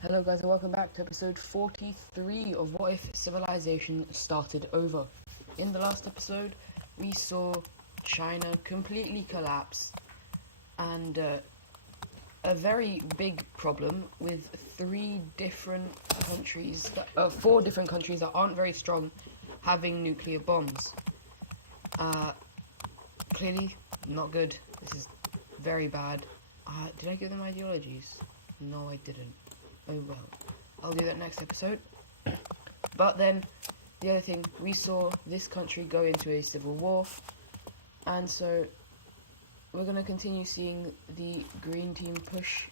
Hello guys and welcome back to episode 43 of What If Civilization Started Over. In the last episode, we saw China completely collapse and a very big problem with four different countries that aren't very strong having nuclear bombs. Clearly not good. This is very bad. Did I give them ideologies? No, I didn't. Oh well, I'll do that next episode. But then, the other thing, we saw this country go into a civil war, and so we're going to continue seeing the green team push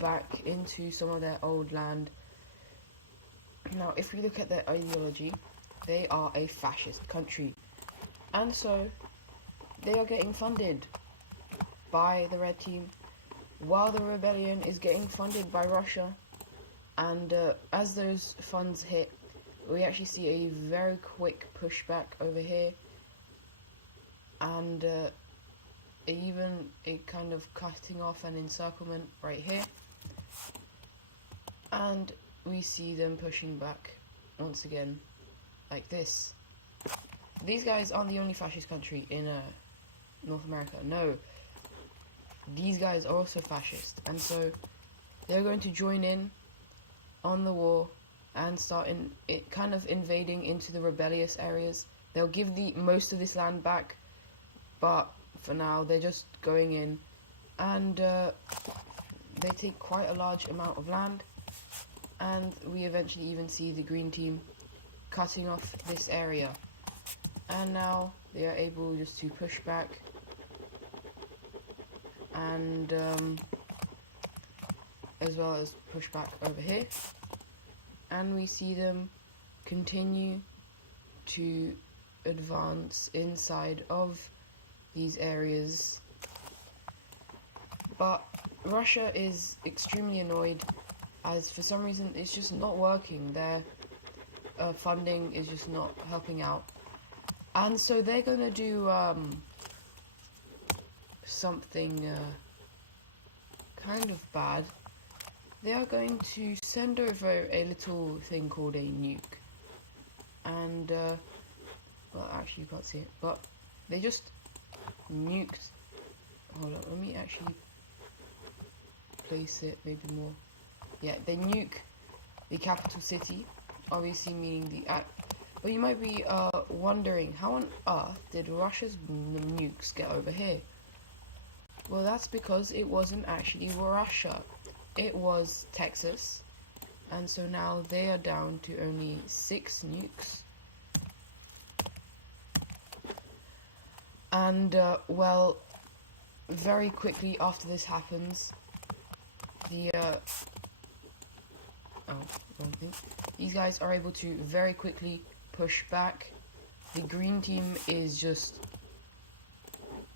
back into some of their old land. Now, if we look at their ideology, they are a fascist country, and so they are getting funded by the red team, while the rebellion is getting funded by Russia. And as those funds hit, we actually see a very quick pushback over here, and even a kind of cutting off and encirclement right here, and we see them pushing back once again like this. These guys aren't the only fascist country in North America. No, these guys are also fascist, and so they're going to join in on the war and start kind of invading into the rebellious areas. They'll give most of this land back, but for now they're just going in, and they take quite a large amount of land, and we eventually even see the green team cutting off this area, and now they are able just to push back and as well as push back over here, and we see them continue to advance inside of these areas. But Russia is extremely annoyed, as for some reason it's just not working. Their funding is just not helping out, and so they're gonna do something kind of bad. They are going to send over a little thing called a nuke, and well, actually you can't see it, but they just nuked. Hold on, let me actually place it maybe more. Yeah, they nuke the capital city, obviously meaning the but you might be wondering, how on earth did Russia's nukes get over here? Well, that's because it wasn't actually Russia. It was Texas, and so now they are down to only 6 nukes. And well, very quickly after this happens, these guys are able to very quickly push back. The green team is just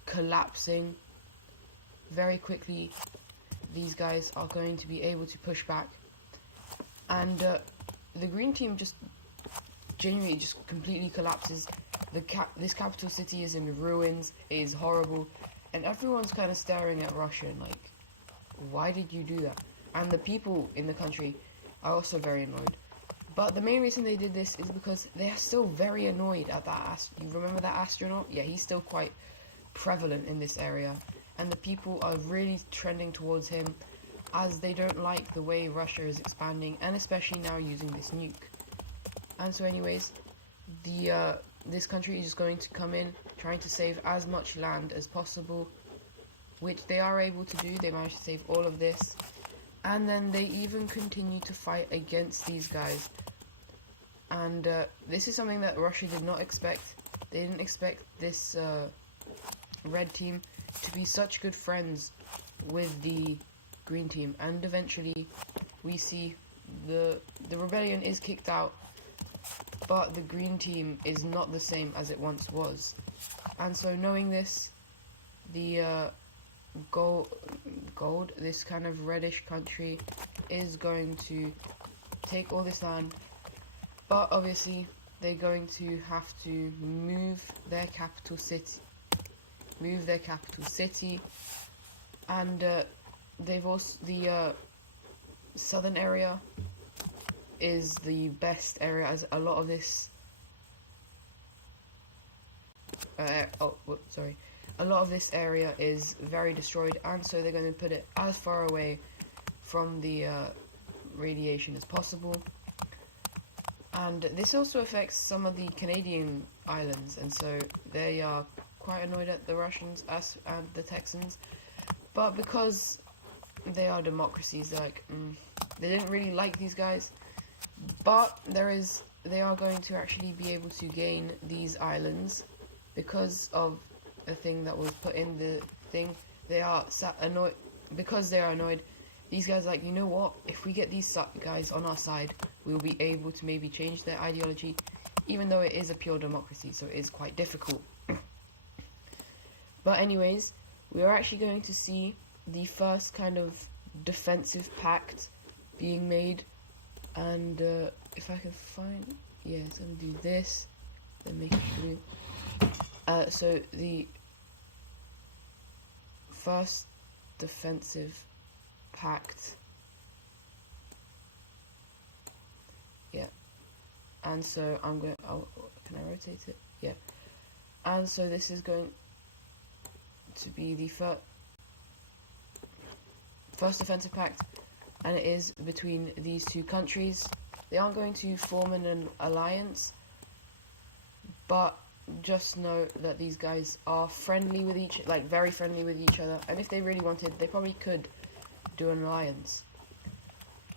collapsing very quickly. These guys are going to be able to push back, and the green team just genuinely just completely collapses. This capital city is in ruins. It is horrible, and everyone's kind of staring at Russia and like, why did you do that? And the people in the country are also very annoyed. But the main reason they did this is because they are still very annoyed at that. You remember that astronaut? Yeah, he's still quite prevalent in this area, and the people are really trending towards him, as they don't like the way Russia is expanding, and especially now using this nuke. And so anyways, this country is just going to come in, trying to save as much land as possible, which they are able to do. They managed to save all of this, and then they even continue to fight against these guys. And this is something that Russia did not expect. They didn't expect this red team to be such good friends with the green team, and eventually we see the rebellion is kicked out, but the green team is not the same as it once was. And so knowing this, the gold, this kind of reddish country, is going to take all this land, but obviously they're going to have to move their capital city, and they've also southern area is the best area, as a lot of this a lot of this area is very destroyed, and so they're going to put it as far away from the radiation as possible. And this also affects some of the Canadian islands, and so they are quite annoyed at the Russians and the Texans. But because they are democracies, they're like, they didn't really like these guys. But they are going to actually be able to gain these islands because of a thing that was put in the thing. They are annoyed. Because they are annoyed, these guys are like, you know what, if we get these guys on our side, we'll be able to maybe change their ideology, even though it is a pure democracy, so it is quite difficult. But anyways, we are actually going to see the first kind of defensive pact being made. And if I can find, yeah, it's going to do this, then make it blue. So the first defensive pact, yeah, and so I'm going, can I rotate it? Yeah, and so this is going to be the first defensive pact, and it is between these two countries. They aren't going to form an alliance, but just know that these guys are friendly with very friendly with each other, and if they really wanted, they probably could do an alliance.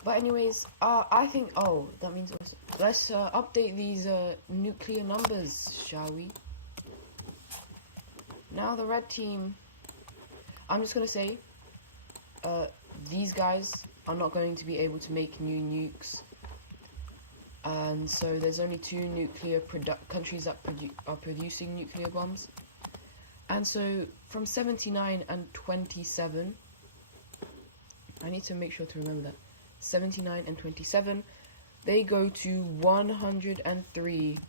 But anyways, I think, that means also, let's update these nuclear numbers, shall we? Now the red team, I'm just gonna say, these guys are not going to be able to make new nukes. And so there's only two nuclear countries that are producing nuclear bombs. And so from 79 and 27, I need to make sure to remember that, 79 and 27, they go to 103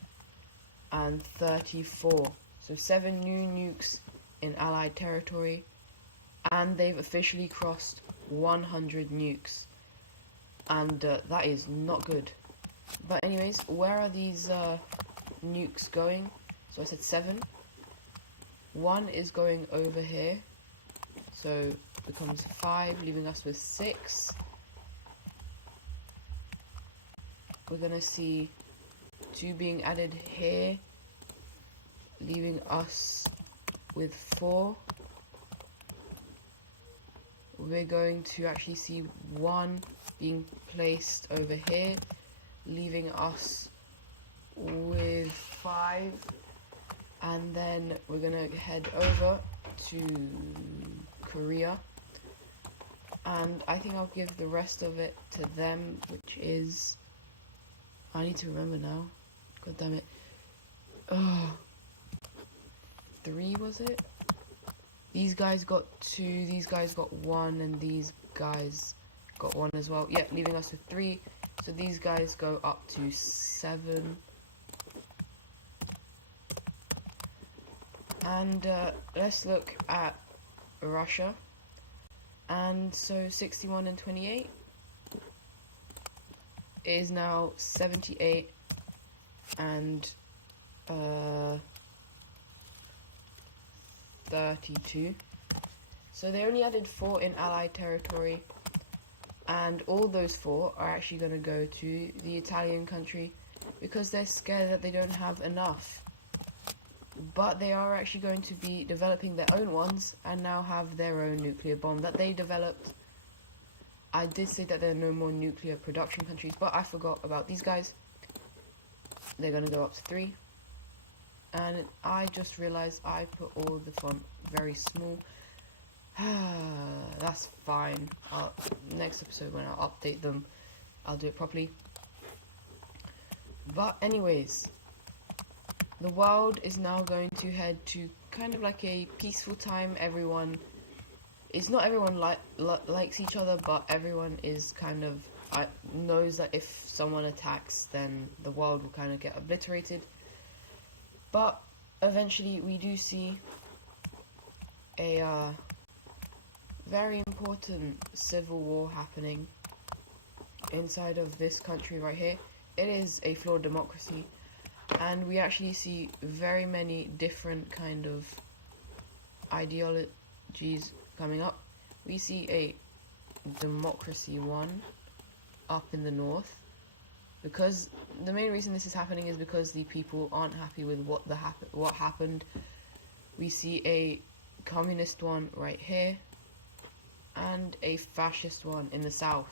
and 34. So 7 new nukes in Allied territory, and they've officially crossed 100 nukes. And that is not good. But anyways, where are these nukes going? So I said 7. 1 is going over here, so becomes 5, leaving us with 6. We're gonna see 2 being added here, leaving us with 4. We're going to actually see 1 being placed over here, leaving us with 5. And then we're gonna head over to Korea, and I think I'll give the rest of it to them, which is, I need to remember now, god damn it, 3 was it? These guys got 2, these guys got 1, and these guys got 1 as well. Yeah, leaving us with 3. So these guys go up to 7. And let's look at Russia. And so 61 and 28 is now 78 and 32. So they only added 4 in Allied territory, and all those 4 are actually going to go to the Italian country because they're scared that they don't have enough. But they are actually going to be developing their own ones and now have their own nuclear bomb that they developed. I did say that there are no more nuclear production countries, but I forgot about these guys. They're going to go up to 3. And I just realized I put all the font very small. That's fine. Next episode, when I'll update them, I'll do it properly. But anyways, the world is now going to head to kind of like a peaceful time. It's not everyone likes each other, but everyone is kind of knows that if someone attacks, then the world will kind of get obliterated. But eventually we do see a very important civil war happening, inside of this country right here, it is a flawed democracy, and we actually see very many different kind of ideologies coming up. We see a democracy one up in the north, because the main reason this is happening is because the people aren't happy with what happened. We see a communist one right here and a fascist one in the south.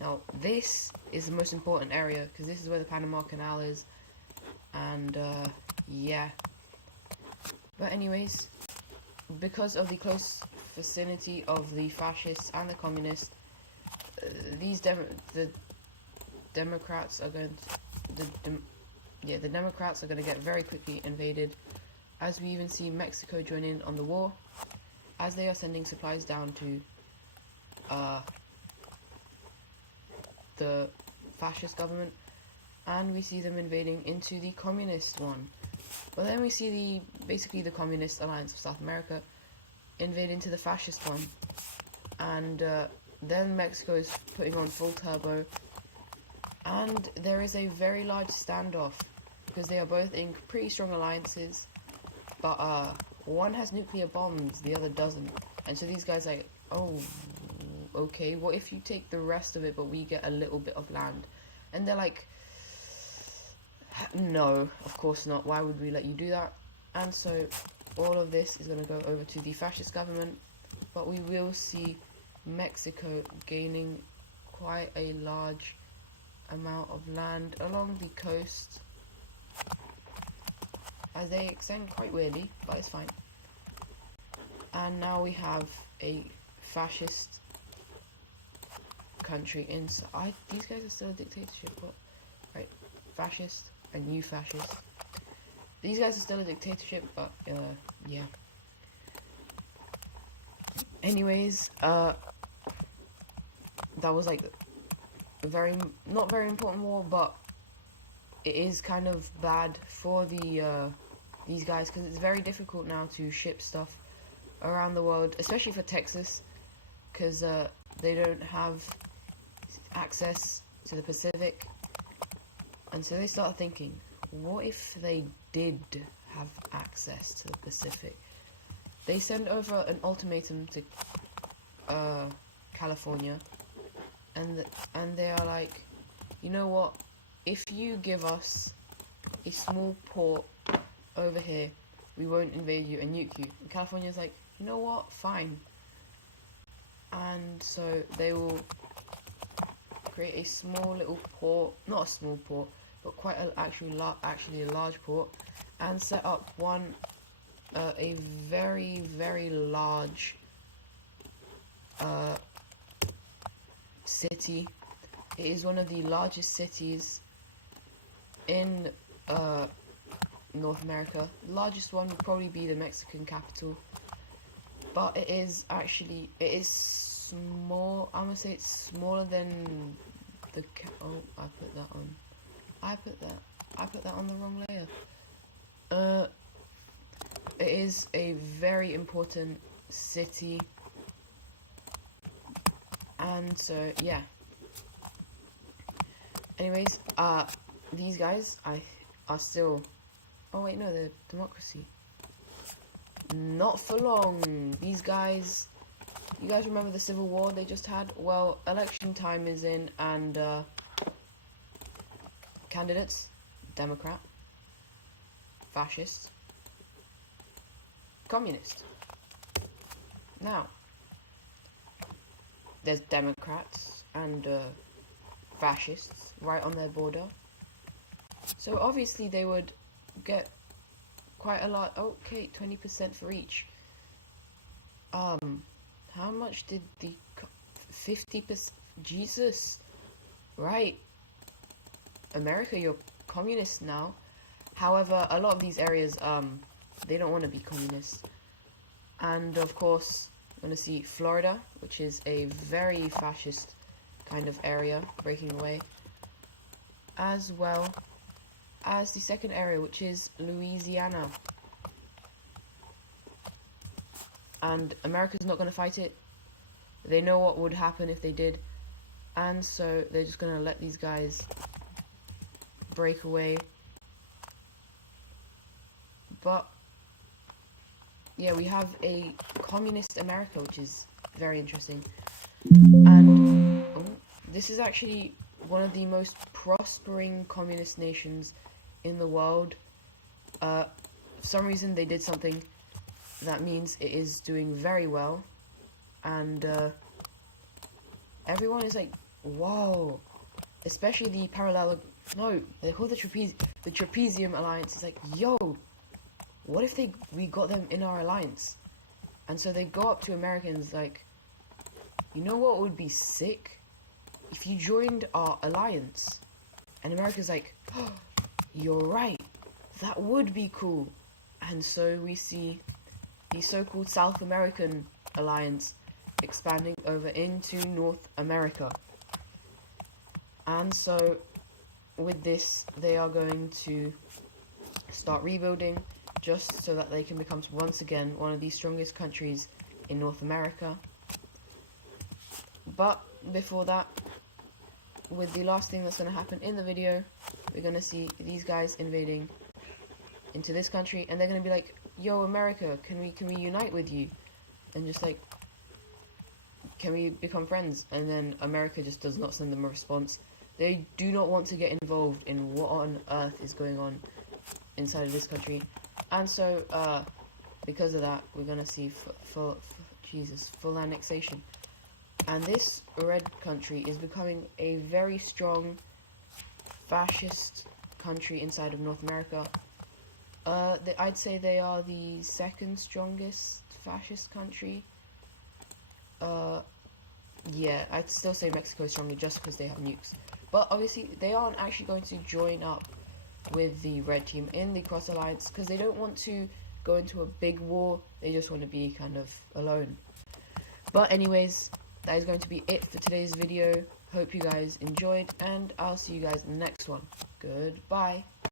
Now this is the most important area because this is where the Panama Canal is, and yeah. But anyways, because of the close vicinity of the fascists and the communists, the Democrats are going to, the Democrats are going to get very quickly invaded, as we even see Mexico join in on the war, as they are sending supplies down to the fascist government, and we see them invading into the communist one. But then we see basically the Communist Alliance of South America invade into the fascist one, and then Mexico is putting on full turbo, and there is a very large standoff because they are both in pretty strong alliances, but one has nuclear bombs, the other doesn't, and so these guys are like, oh, okay, what if you take the rest of it but we get a little bit of land? And they're like, no, of course not, why would we let you do that? And so all of this is going to go over to the fascist government, but we will see Mexico gaining quite a large amount of land along the coast, as they extend quite weirdly, but it's fine. And now we have a fascist country inside. These guys are still a dictatorship. What? Right, fascist and new fascist. These guys are still a dictatorship, but yeah. Anyways, that was like a not very important war, but it is kind of bad for these guys, because it's very difficult now to ship stuff around the world, especially for Texas, because they don't have access to the Pacific, and so they start thinking, what if they did have access to the Pacific? They send over an ultimatum to California, and they are like, you know what, if you give us a small port over here, we won't invade you and nuke you. And California's like, you know what, fine. And so they will create a small little port, not a small port, but quite actually a large port, and set up a very, very large city. It is one of the largest cities in North America. The largest one would probably be the Mexican capital, but it is small. I'm gonna say it's smaller than the oh, I put that on the wrong layer. It is a very important city, and so yeah. Anyways, these guys are still. Oh wait, no, they're democracy. Not for long. These guys. You guys remember the civil war they just had? Well, election time is in, and candidates, Democrat, fascist, communist. Now, there's Democrats and fascists right on their border. So obviously they would get quite a lot. Okay, 20% for each. How much did the 50%? Jesus, right? America, you're communist now. However, a lot of these areas, they don't want to be communist. And of course, we're going to see Florida, which is a very fascist kind of area, breaking away, as well as the second area, which is Louisiana. And America's not going to fight it. They know what would happen if they did. And so they're just gonna let these guys break away. But yeah, we have a communist America, which is very interesting. And this is actually one of the most prospering communist nations in the world. For some reason they did something that means it is doing very well, and everyone is like, whoa. Especially the they call the Trapezium Alliance. Is like, yo, what if we got them in our alliance? And so they go up to Americans like, you know what would be sick? If you joined our alliance. And America's like, oh, you're right, that would be cool. And so we see the so-called South American alliance expanding over into North America. And so with this, they are going to start rebuilding just so that they can become once again one of the strongest countries in North America. But before that, with the last thing that's going to happen in the video, we're going to see these guys invading into this country, and they're going to be like, yo, America, can we unite with you? And just like, can we become friends? And then America just does not send them a response. They do not want to get involved in what on earth is going on inside of this country. And so, because of that, we're going to see full annexation. And this red country is becoming a very strong fascist country inside of North America. I'd say they are the second strongest fascist country. Yeah, I'd still say Mexico is stronger just because they have nukes. But obviously, they aren't actually going to join up with the red team in the Cross Alliance because they don't want to go into a big war. They just want to be kind of alone. But anyways, that is going to be it for today's video. Hope you guys enjoyed, and I'll see you guys in the next one. Goodbye.